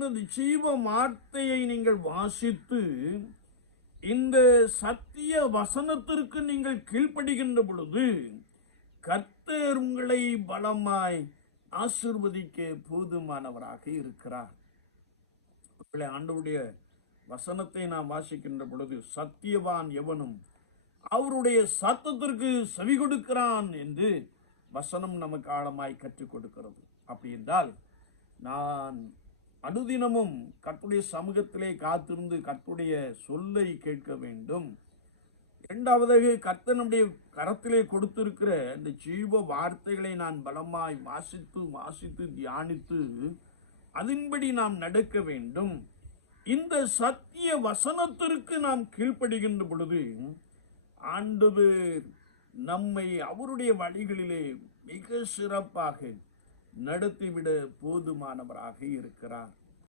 இருக்கின்ற ஜீவ வார்த்தையை நீங்கள் வாசித்து இந்த சத்திய வசனத்திற்கு நீங்கள் கீழ்ப்படுகின்ற பொழுது கர்த்தர் உங்களை பலமாய் ஆசீர்வதிக்க போதுமானவராக இருக்கிறார். ஆண்டவருடைய வசனத்தை நாம் வாசிக்கின்ற பொழுது சத்தியவான் எவனும் அவருடைய சத்தத்திற்கு செவி கொடுக்கிறான் என்று வசனம் நமக்கு ஆழமாய் கற்றுக் கொடுக்கிறது. அப்படி என்றால் நான் அனுதினமும் கர்த்தருடைய சமூகத்திலே காத்திருந்து கர்த்தருடைய சொல்லை கேட்க வேண்டும். இரண்டாவதாக கர்த்தர் நம்முடைய கரத்திலே கொடுத்திருக்கிற இந்த ஜீவ வார்த்தைகளை நான் பலமாய் வாசித்து தியானித்து அதன்படி நாம் நடக்க வேண்டும். இந்த சத்திய வசனத்திற்கு நாம் கீழ்ப்படுகின்ற பொழுது ஆண்டவர் நம்மை அவருடைய வழிகளிலே மிக சிறப்பாக நடத்திவிட போதுமானவராக இருக்கிறார்.